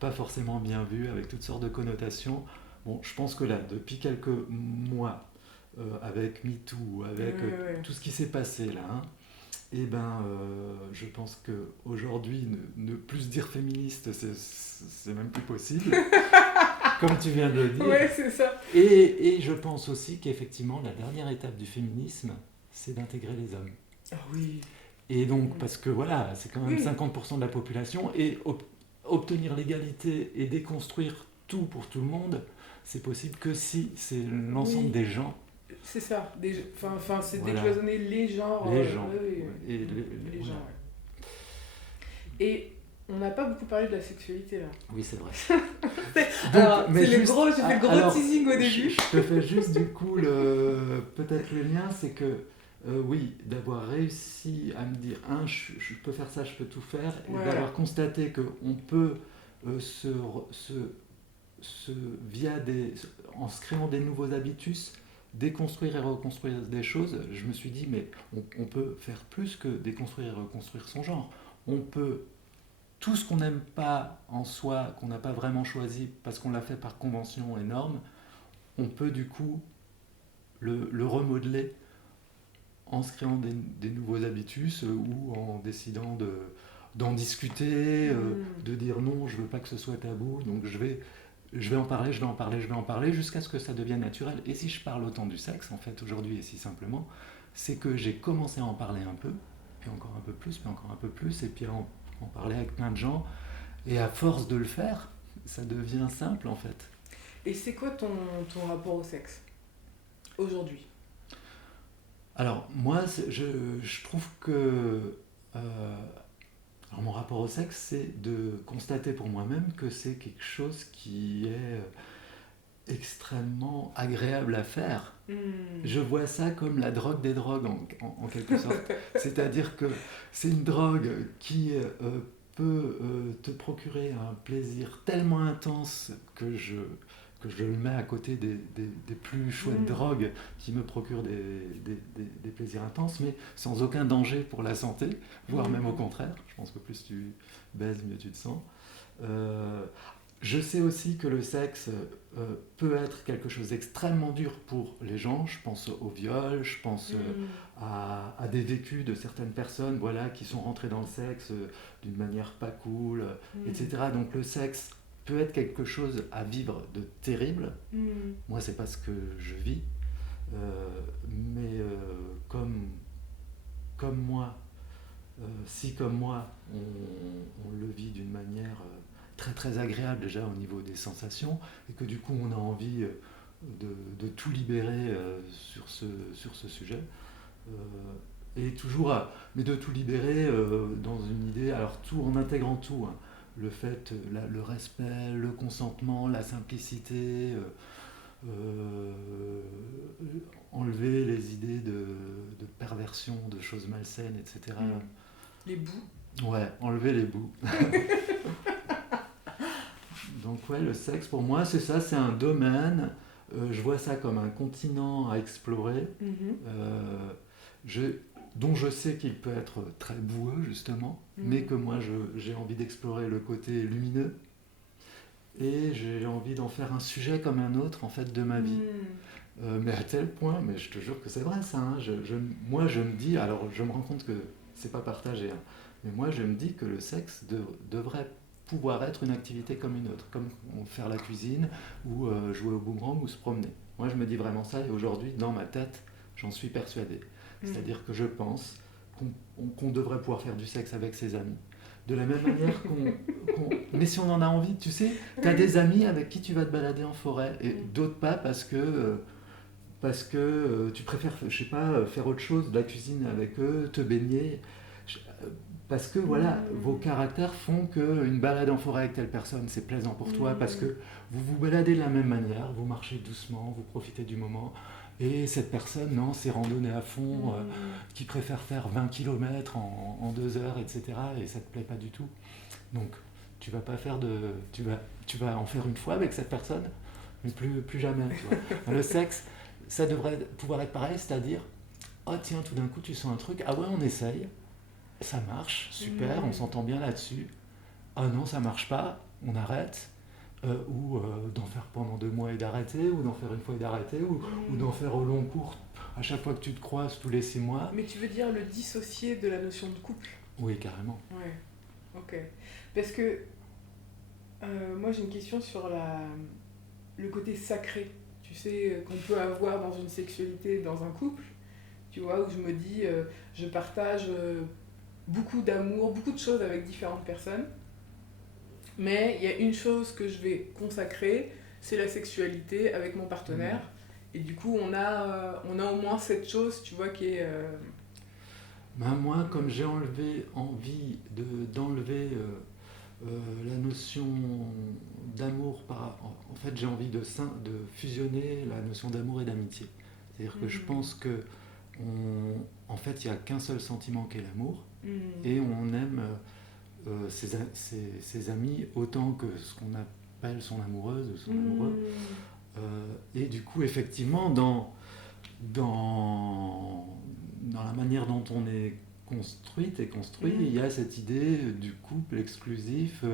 pas forcément bien vu avec toutes sortes de connotations. Bon, je pense que là, depuis quelques mois, avec MeToo, avec tout ce qui s'est passé là, hein, et je pense qu'aujourd'hui, ne plus se dire féministe, c'est même plus possible. Comme tu viens de le dire. Ouais, c'est ça. Et je pense aussi qu'effectivement, la dernière étape du féminisme, c'est d'intégrer les hommes. Ah oui. Et donc, parce que voilà, c'est quand même 50% de la population, et obtenir l'égalité et déconstruire tout pour tout le monde, c'est possible que si c'est l'ensemble des gens. C'est ça. C'est décloisonner les genres. Les gens. Et les gens, Et... On n'a pas beaucoup parlé de la sexualité là. Oui, c'est vrai. J'ai fait le gros teasing au début. Je te fais juste du coup peut-être le lien, c'est que oui, d'avoir réussi à me dire je peux faire ça, je peux tout faire, et d'avoir constaté qu'on peut en se créant des nouveaux habitus, déconstruire et reconstruire des choses. Je me suis dit mais on peut faire plus que déconstruire et reconstruire son genre. On peut tout ce qu'on n'aime pas en soi, qu'on n'a pas vraiment choisi parce qu'on l'a fait par convention et normes, on peut du coup le remodeler en se créant des nouveaux habitus ou en décidant d'en discuter, de dire non, je veux pas que ce soit tabou, donc je vais en parler jusqu'à ce que ça devienne naturel. Et si je parle autant du sexe, en fait, aujourd'hui, et si simplement, c'est que j'ai commencé à en parler un peu, puis encore un peu plus, puis encore un peu plus, et puis en parler avec plein de gens, et à force de le faire, ça devient simple en fait. Et c'est quoi ton rapport au sexe aujourd'hui? Alors moi, je trouve que alors, mon rapport au sexe, c'est de constater pour moi-même que c'est quelque chose qui est extrêmement agréable à faire. Je vois ça comme la drogue des drogues en quelque sorte. C'est-à-dire que c'est une drogue qui peut te procurer un plaisir tellement intense que je le mets à côté des plus chouettes drogues qui me procurent des plaisirs intenses, mais sans aucun danger pour la santé, voire même au contraire. Je pense que plus tu baises, mieux tu te sens. Je sais aussi que le sexe peut être quelque chose d'extrêmement dur pour les gens. Je pense au viol, je pense à des vécus de certaines personnes, voilà, qui sont rentrées dans le sexe d'une manière pas cool, etc. Donc le sexe peut être quelque chose à vivre de terrible. Moi, c'est pas ce que je vis, mais comme moi, si comme moi, on le vit d'une manière très très agréable déjà au niveau des sensations, et que du coup on a envie de tout libérer sur ce sujet, et toujours, mais de tout libérer dans une idée, alors tout en intégrant tout, hein, le fait, le respect, le consentement, la simplicité, enlever les idées de perversion, de choses malsaines, etc. Les bouts. Ouais, enlever les bouts. Donc ouais, le sexe pour moi c'est ça, c'est un domaine, je vois ça comme un continent à explorer, dont je sais qu'il peut être très boueux justement, mais que moi j'ai envie d'explorer le côté lumineux, et j'ai envie d'en faire un sujet comme un autre en fait de ma vie. Mais à tel point, mais je te jure que c'est vrai ça, hein, moi je me dis, alors je me rends compte que c'est pas partagé, hein, mais moi je me dis que le sexe devrait pouvoir être une activité comme une autre, comme faire la cuisine, ou jouer au boomerang, ou se promener. Moi je me dis vraiment ça, et aujourd'hui dans ma tête j'en suis persuadé. C'est-à-dire que je pense qu'on devrait pouvoir faire du sexe avec ses amis. De la même manière mais si on en a envie, tu sais, tu as des amis avec qui tu vas te balader en forêt, et d'autres pas parce que tu préfères, je sais pas, faire autre chose, de la cuisine avec eux, te baigner, parce que voilà, vos caractères font qu'une balade en forêt avec telle personne, c'est plaisant pour toi, parce que vous vous baladez de la même manière, vous marchez doucement, vous profitez du moment, et cette personne, non, c'est randonnée à fond, qui préfère faire 20 km en 2 heures, etc., et ça te plaît pas du tout. Donc, tu vas pas faire tu vas en faire une fois avec cette personne, mais plus jamais, tu vois. Le sexe, ça devrait pouvoir être pareil, c'est-à-dire, oh tiens, tout d'un coup tu sens un truc, ah ouais, on essaye, ça marche, super, on s'entend bien là-dessus, ah non, ça marche pas, on arrête, ou d'en faire pendant 2 mois et d'arrêter, ou d'en faire une fois et d'arrêter, ou d'en faire au long cours, à chaque fois que tu te croises, tous les 6 mois. Mais tu veux dire le dissocier de la notion de couple? Oui, carrément. Ouais, ok. Parce que moi j'ai une question sur le côté sacré, tu sais, qu'on peut avoir dans une sexualité, dans un couple, tu vois, où je me dis, je partage beaucoup d'amour, beaucoup de choses avec différentes personnes, mais il y a une chose que je vais consacrer, c'est la sexualité avec mon partenaire, et du coup on a au moins cette chose, tu vois, qui est... Ben moi, comme j'ai envie d'enlever la notion d'amour, en fait j'ai envie de fusionner la notion d'amour et d'amitié. C'est-à-dire que je pense que en fait il n'y a qu'un seul sentiment qui est l'amour, et on aime ses amis autant que ce qu'on appelle son amoureuse ou son amoureux. Et du coup effectivement dans la manière dont on est construite et construit, il y a cette idée du couple exclusif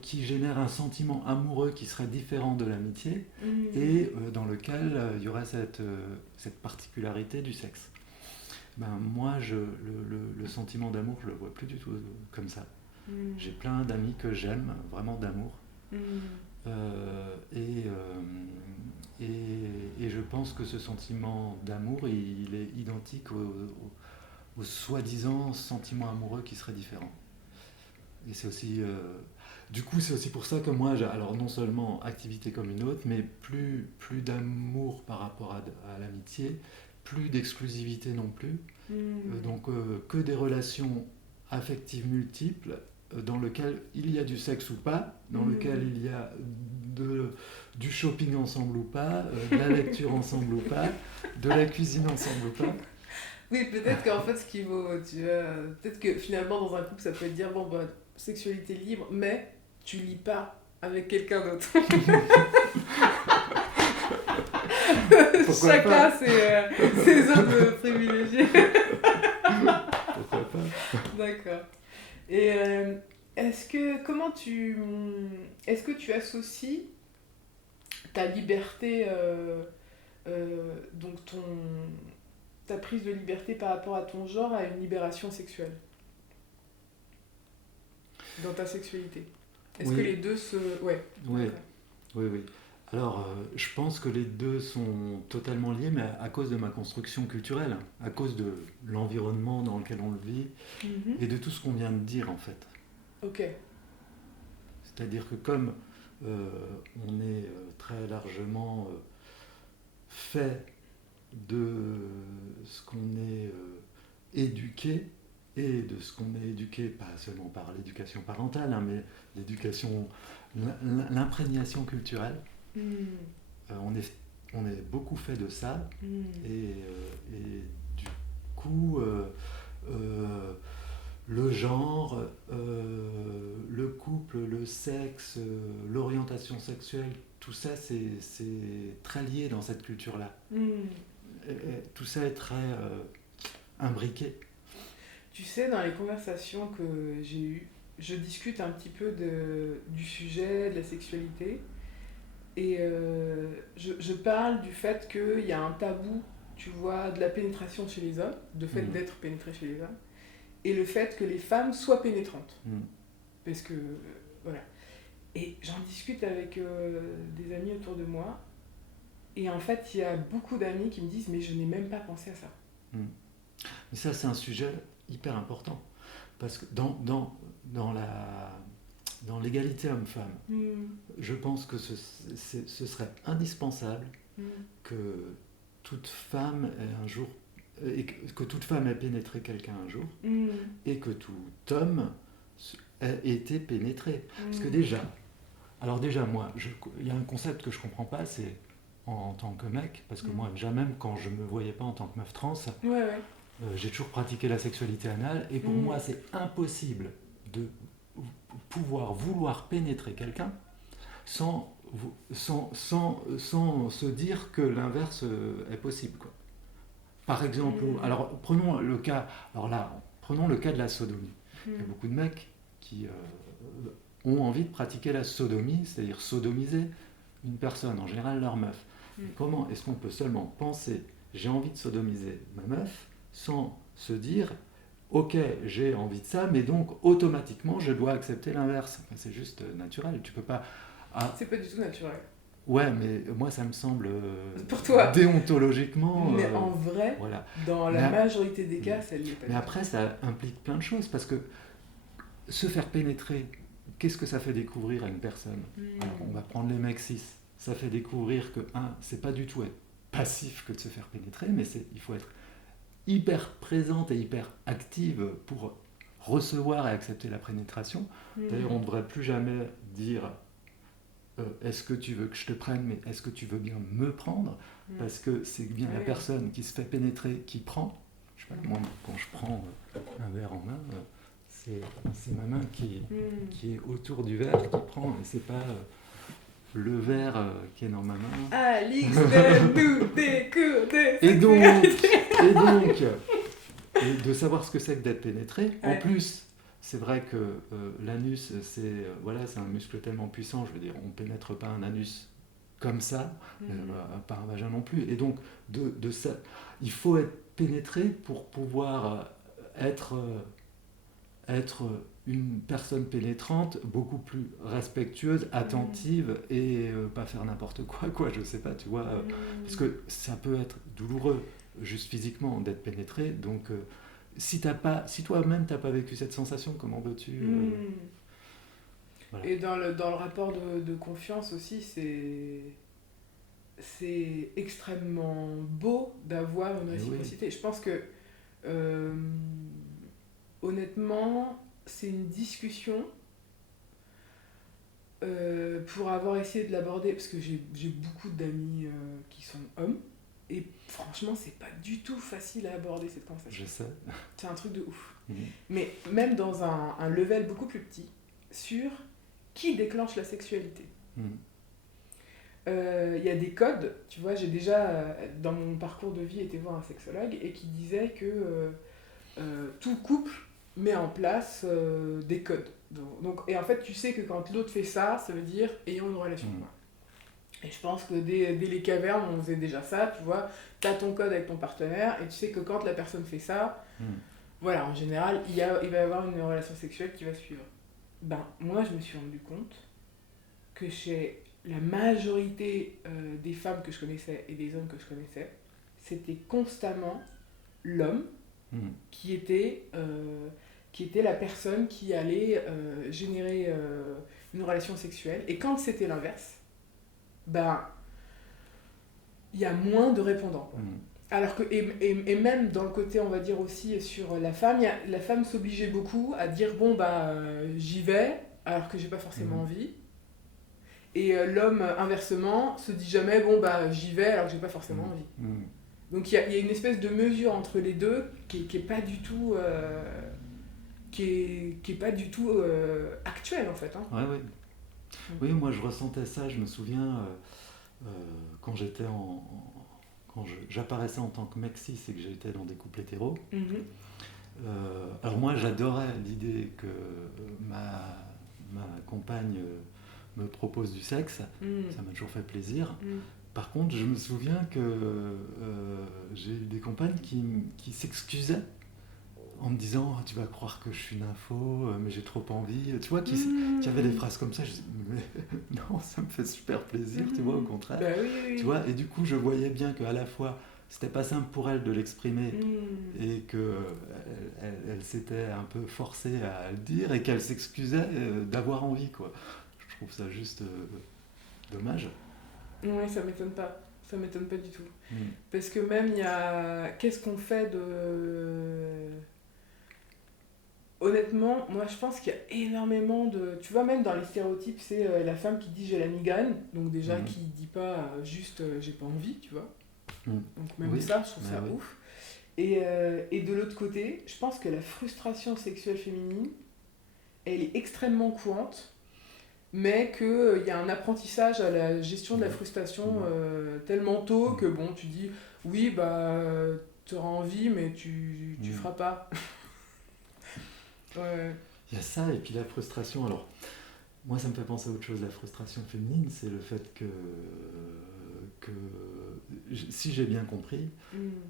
qui génère un sentiment amoureux qui serait différent de l'amitié, et dans lequel il y aurait cette particularité du sexe. Ben, moi, le sentiment d'amour, je le vois plus du tout comme ça. J'ai plein d'amis que j'aime, vraiment d'amour. Et je pense que ce sentiment d'amour, il est identique au soi-disant sentiment amoureux qui serait différent. Et c'est aussi... du coup, c'est aussi pour ça que moi, alors non seulement activité comme une autre, mais plus d'amour par rapport à l'amitié, plus d'exclusivité non plus. Donc que des relations affectives multiples dans lesquelles il y a du sexe ou pas, dans lesquelles il y a du shopping ensemble ou pas, de la lecture ensemble ou pas, de la cuisine ensemble ou pas. Oui, peut-être qu'en fait, ce qui vaut, peut-être que finalement, dans un couple, ça peut dire, bon, bah, sexualité libre, mais tu lis pas avec quelqu'un d'autre. Chacun ses zones privilégiées. Pourquoi pas? D'accord. Et est-ce que tu associes ta liberté, donc ta prise de liberté par rapport à ton genre à une libération sexuelle dans ta sexualité? Est-ce Oui. que les deux se... Ouais. Oui, oui. Alors, je pense que les deux sont totalement liés, mais à cause de ma construction culturelle, à cause de l'environnement dans lequel on le vit, et de tout ce qu'on vient de dire, en fait. Ok. C'est-à-dire que comme on est très largement fait de ce qu'on est éduqué, et de ce qu'on est éduqué, pas seulement par l'éducation parentale, hein, mais l'éducation, l'imprégnation culturelle. On est beaucoup fait de ça, et du coup, le genre, le couple, le sexe, l'orientation sexuelle, tout ça, c'est très lié dans cette culture-là. Et tout ça est très imbriqué. Tu sais, dans les conversations que j'ai eues, je discute un petit peu du sujet, de la sexualité. Et je parle du fait qu'il y a un tabou, tu vois, de la pénétration chez les hommes, de fait d'être pénétré chez les hommes, et le fait que les femmes soient pénétrantes. Parce que, voilà. Et j'en discute avec des amis autour de moi, et en fait, il y a beaucoup d'amis qui me disent « mais je n'ai même pas pensé à ça ». Mais ça, c'est un sujet hyper important, parce que dans l'égalité homme-femme, je pense que ce serait indispensable que toute femme ait un jour, et que toute femme ait pénétré quelqu'un un jour, et que tout homme ait été pénétré. Parce que déjà moi, il y a un concept que je comprends pas, c'est en tant que mec, parce que moi, déjà même quand je me voyais pas en tant que meuf trans, j'ai toujours pratiqué la sexualité anale, et pour moi, c'est impossible de vouloir pénétrer quelqu'un sans se dire que l'inverse est possible, quoi. Par exemple, alors prenons le cas de la sodomie. Il y a beaucoup de mecs qui ont envie de pratiquer la sodomie, c'est-à-dire sodomiser une personne, en général leur meuf. Comment est-ce qu'on peut seulement penser j'ai envie de sodomiser ma meuf sans se dire ok, j'ai envie de ça, mais donc automatiquement je dois accepter l'inverse. Enfin, c'est juste naturel, tu peux pas... C'est pas du tout naturel. Ouais, mais moi ça me semble pour toi déontologiquement... Mais en vrai, voilà. dans la majorité des cas, ça l'est pas. Mais après, ça implique plein de choses, parce que se faire pénétrer, qu'est-ce que ça fait découvrir à une personne? Alors, on va prendre les mecs cis. Ça fait découvrir que, c'est pas du tout être passif que de se faire pénétrer, mais il faut être hyper présente et hyper active pour recevoir et accepter la pénétration. D'ailleurs, on ne devrait plus jamais dire est-ce que tu veux que je te prenne, mais est-ce que tu veux bien me prendre? Parce que c'est bien la personne qui se fait pénétrer qui prend. Je sais pas, moi, quand je prends un verre en main, c'est ma main qui est autour du verre qui prend, et c'est pas le verre qui est dans ma main. Alix, donne-nous des cours de et donc, de savoir ce que c'est que d'être pénétré. En plus, c'est vrai que l'anus, c'est un muscle tellement puissant, je veux dire, on ne pénètre pas un anus comme ça, pas un vagin non plus. Et donc, de ça, il faut être pénétré pour pouvoir être une personne pénétrante, beaucoup plus respectueuse, attentive, et pas faire n'importe quoi, je sais pas, tu vois, parce que ça peut être douloureux, juste physiquement, d'être pénétré, donc si toi-même t'as pas vécu cette sensation, comment veux-tu voilà. Et dans le rapport de confiance aussi, c'est extrêmement beau d'avoir une réciprocité. Je pense que, honnêtement, c'est une discussion pour avoir essayé de l'aborder, parce que j'ai beaucoup d'amis qui sont hommes, et franchement, c'est pas du tout facile à aborder cette conversation. Je sais. C'est un truc de ouf. Mais même dans un level beaucoup plus petit, sur qui déclenche la sexualité. Y a des codes, tu vois, j'ai déjà, dans mon parcours de vie, été voir un sexologue et qui disait que tout couple met en place des codes. Donc, et en fait, tu sais que quand l'autre fait ça, ça veut dire ayant une relation. Et je pense que dès les cavernes, on faisait déjà ça, tu vois. T'as ton code avec ton partenaire et tu sais que quand la personne fait ça, voilà, en général, il va y avoir une relation sexuelle qui va suivre. Ben, moi, je me suis rendu compte que chez la majorité des femmes que je connaissais et des hommes que je connaissais, c'était constamment l'homme qui était la personne qui allait générer une relation sexuelle. Et quand c'était l'inverse, ben, il y a moins de répondants. Alors que, et même dans le côté, on va dire aussi, sur la femme, la femme s'obligeait beaucoup à dire, bon, bah, j'y vais, alors que j'ai pas forcément envie. Et l'homme, inversement, se dit jamais, bon, bah, j'y vais, alors que j'ai pas forcément envie. Donc il y a une espèce de mesure entre les deux qui est pas du tout... qui est pas du tout actuelle, en fait. Hein. Ouais. Oui, moi je ressentais ça, je me souviens, quand j'apparaissais en tant que mec cis et que j'étais dans des couples hétéros. Alors moi j'adorais l'idée que ma compagne me propose du sexe, ça m'a toujours fait plaisir. Par contre, je me souviens que j'ai eu des compagnes qui s'excusaient en me disant tu vas croire que je suis nympho, mais j'ai trop envie. Tu vois, qui avaient des phrases comme ça. Je disais mais non, ça me fait super plaisir, tu vois, au contraire. Bah oui. Tu vois, et du coup, je voyais bien qu'à la fois, c'était pas simple pour elle de l'exprimer et qu'elle s'était un peu forcée à le dire et qu'elle s'excusait d'avoir envie, quoi. Je trouve ça juste dommage. Oui, ça m'étonne pas. Ça m'étonne pas du tout. Parce que même il y a... Qu'est-ce qu'on fait de... Honnêtement, moi je pense qu'il y a énormément de... Tu vois, même dans les stéréotypes, c'est la femme qui dit j'ai la migraine, donc déjà qui dit pas juste j'ai pas envie, tu vois. Donc même ça, je trouve ça ouf. Et de l'autre côté, je pense que la frustration sexuelle féminine, elle est extrêmement courante, mais qu'il y a un apprentissage à la gestion de la frustration tellement tôt que bon, tu dis oui, bah tu auras envie, mais tu feras pas. Ouais. Il y a ça, et puis la frustration. Alors, moi, ça me fait penser à autre chose. La frustration féminine, c'est le fait que si j'ai bien compris,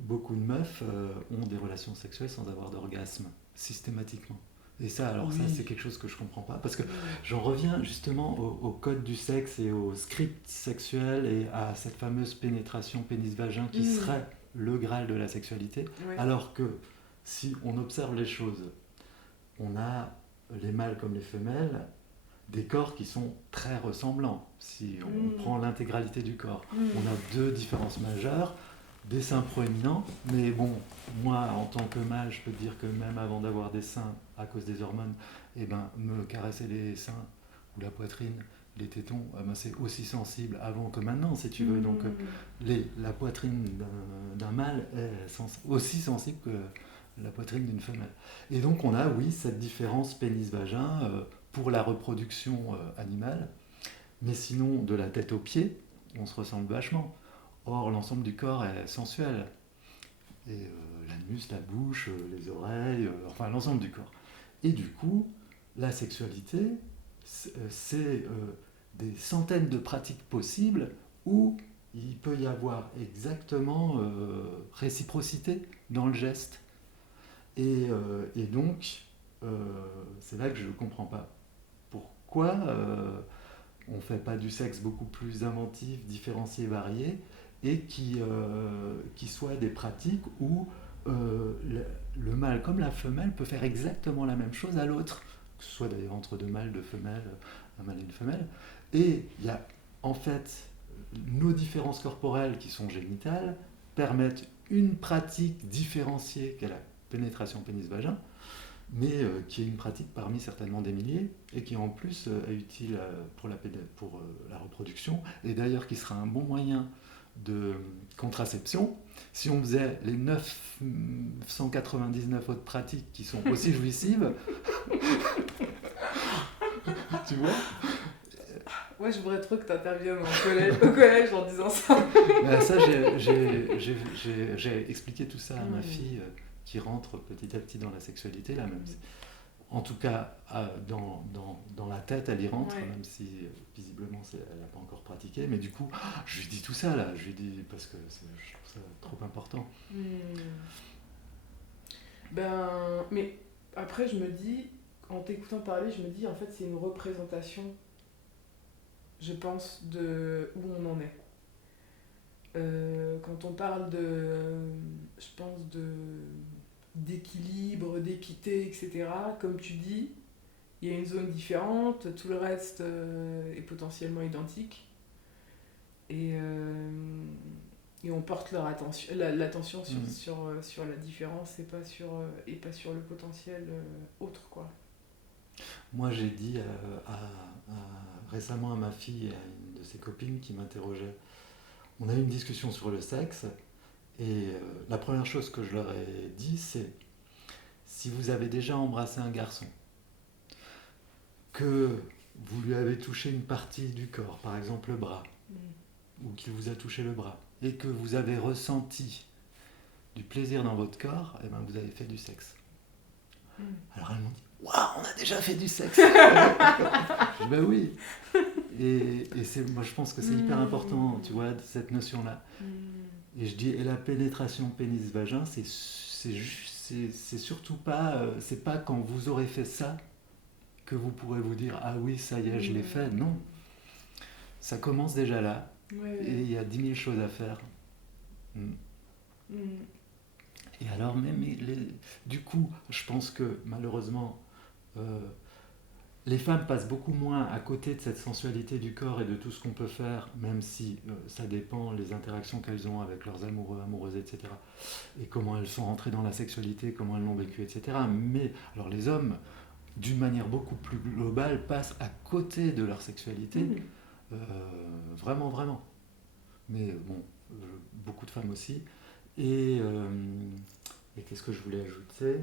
beaucoup de meufs ont des relations sexuelles sans avoir d'orgasme, systématiquement. Et ça, alors ça, c'est quelque chose que je comprends pas. Parce que j'en reviens justement au code du sexe et au script sexuel et à cette fameuse pénétration pénis-vagin qui serait le Graal de la sexualité. Alors que, si on observe les choses, on a les mâles comme les femelles, des corps qui sont très ressemblants. Si on prend l'intégralité du corps, on a deux différences majeures, des seins proéminents, mais bon, moi en tant que mâle, je peux te dire que même avant d'avoir des seins, à cause des hormones, me caresser les seins ou la poitrine, les tétons, c'est aussi sensible avant que maintenant, si tu veux. Donc la poitrine d'un mâle est aussi sensible que la poitrine d'une femelle. Et donc on a, cette différence pénis-vagin pour la reproduction animale, mais sinon, de la tête aux pieds, on se ressemble vachement. Or, l'ensemble du corps est sensuel. Et l'anus, la bouche, les oreilles, enfin l'ensemble du corps. Et du coup, la sexualité, c'est des centaines de pratiques possibles où il peut y avoir exactement réciprocité dans le geste. Et donc, c'est là que je ne comprends pas. Pourquoi on ne fait pas du sexe beaucoup plus inventif, différencié, varié, et qui soit des pratiques où le mâle comme la femelle peut faire exactement la même chose à l'autre, que ce soit d'ailleurs entre deux mâles, deux femelles, un mâle et une femelle. Et il y a en fait nos différences corporelles qui sont génitales permettent une pratique différenciée qu'est la pénétration pénis-vagin, mais qui est une pratique parmi certainement des milliers et qui en plus est utile pour la reproduction et d'ailleurs qui sera un bon moyen de contraception. Si on faisait les 999 autres pratiques qui sont aussi jouissives, tu vois. Ouais, je voudrais trop que tu interviennes au collège en disant ça. Ça, j'ai expliqué tout ça à ma fille qui rentre petit à petit dans la sexualité, là, même si, en tout cas, dans la tête, elle y rentre, même si visiblement elle n'a pas encore pratiqué. Mais du coup, je lui dis tout ça, là, je lui dis, parce que je trouve ça trop important. Mais après, je me dis, en t'écoutant parler, je me dis, en fait, c'est une représentation, je pense, de où on en est. Quand on parle je pense, d'équilibre, d'équité, etc., comme tu dis, il y a une zone différente, tout le reste est potentiellement identique. Et on porte l'attention sur la différence et pas sur le potentiel autre, quoi. Moi, j'ai dit récemment à ma fille et à une de ses copines qui m'interrogeait. On a eu une discussion sur le sexe et la première chose que je leur ai dit, c'est si vous avez déjà embrassé un garçon, que vous lui avez touché une partie du corps, par exemple le bras, ou qu'il vous a touché le bras, et que vous avez ressenti du plaisir dans votre corps, et ben vous avez fait du sexe. Alors elles m'ont dit waouh, on a déjà fait du sexe. Je dis, ben oui. Et moi je pense que c'est hyper important, tu vois, cette notion-là. Et je dis, et la pénétration pénis-vagin, c'est surtout pas, c'est pas quand vous aurez fait ça que vous pourrez vous dire ah oui, ça y est, je l'ai fait. Non. Ça commence déjà là. Et il y a 10 000 choses à faire. Et alors même, du coup, je pense que malheureusement, les femmes passent beaucoup moins à côté de cette sensualité du corps et de tout ce qu'on peut faire, même si ça dépend les interactions qu'elles ont avec leurs amoureux, amoureuses, etc. Et comment elles sont rentrées dans la sexualité, comment elles l'ont vécu, etc. Mais alors les hommes, d'une manière beaucoup plus globale, passent à côté de leur sexualité. Vraiment, vraiment. Mais bon, beaucoup de femmes aussi. Et qu'est-ce que je voulais ajouter ?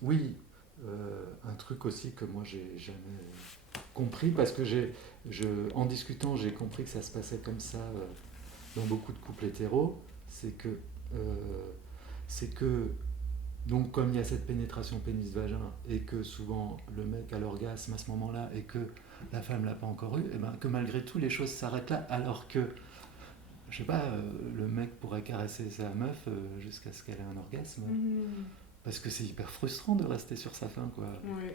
Oui, un truc aussi que moi j'ai jamais compris, parce que en discutant, j'ai compris que ça se passait comme ça dans beaucoup de couples hétéros, c'est que donc comme il y a cette pénétration pénis-vagin et que souvent le mec a l'orgasme à ce moment-là et que la femme l'a pas encore eu, et ben que malgré tout les choses s'arrêtent là, alors que je sais pas, le mec pourrait caresser sa meuf jusqu'à ce qu'elle ait un orgasme, parce que c'est hyper frustrant de rester sur sa faim, quoi. Oui.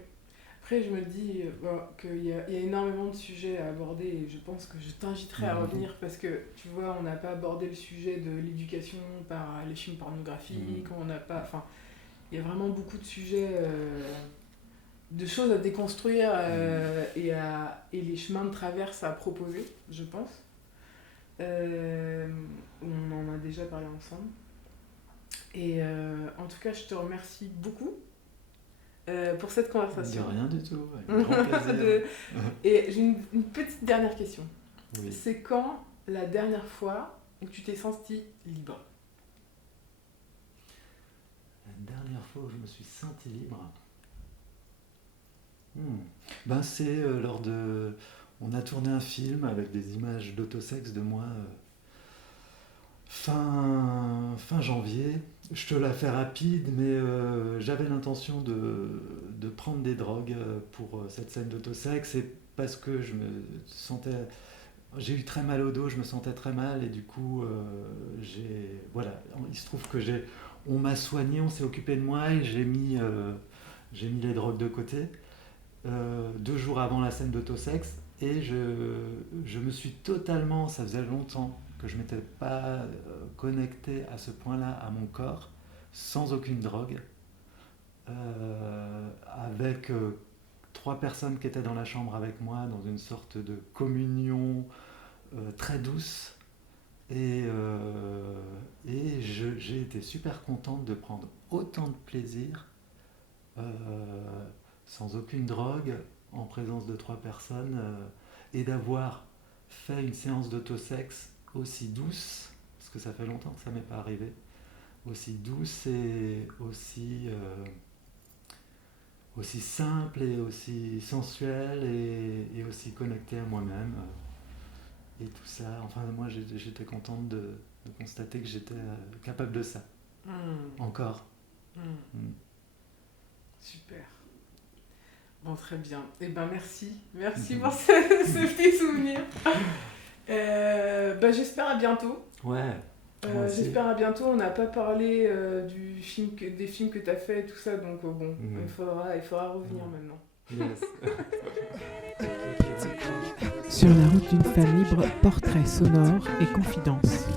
Après, je me dis qu'il y a énormément de sujets à aborder et je pense que je t'inviterai à revenir parce que, tu vois, on n'a pas abordé le sujet de l'éducation par les films pornographiques, on n'a pas... Enfin, il y a vraiment beaucoup de sujets, de choses à déconstruire et les chemins de traverse à proposer, je pense. On en a déjà parlé ensemble. Et en tout cas, je te remercie beaucoup pour cette conversation. De rien du tout, avec grand plaisir. Et j'ai une petite dernière question. Oui. C'est quand la dernière fois où tu t'es senti libre ? La dernière fois où je me suis senti libre, ben c'est lors de... On a tourné un film avec des images d'autosex de moi fin janvier. Je te la fais rapide, mais j'avais l'intention de prendre des drogues pour cette scène d'autosex, et parce que je me sentais... J'ai eu très mal au dos, je me sentais très mal, et du coup, voilà, il se trouve que on m'a soigné, on s'est occupé de moi, et j'ai mis les drogues de côté 2 jours avant la scène d'autosex, et je me suis totalement, ça faisait longtemps que je m'étais pas connecté à ce point-là à mon corps, sans aucune drogue, avec 3 personnes qui étaient dans la chambre avec moi, dans une sorte de communion très douce. Et j'ai été super contente de prendre autant de plaisir, sans aucune drogue, en présence de 3 personnes, et d'avoir fait une séance d'autosexe aussi douce, parce que ça fait longtemps que ça m'est pas arrivé, aussi douce et aussi simple et aussi sensuelle et aussi connectée à moi-même. Et tout ça, enfin moi j'étais contente de constater que j'étais capable de ça. Encore. Super. Bon, très bien. Eh ben merci pour ce petit souvenir. J'espère à bientôt. Ouais. J'espère à bientôt. On n'a pas parlé des films que tu as fait et tout ça, donc il faudra revenir maintenant. Yes. Sur la route d'une femme libre, portrait sonore et confidence.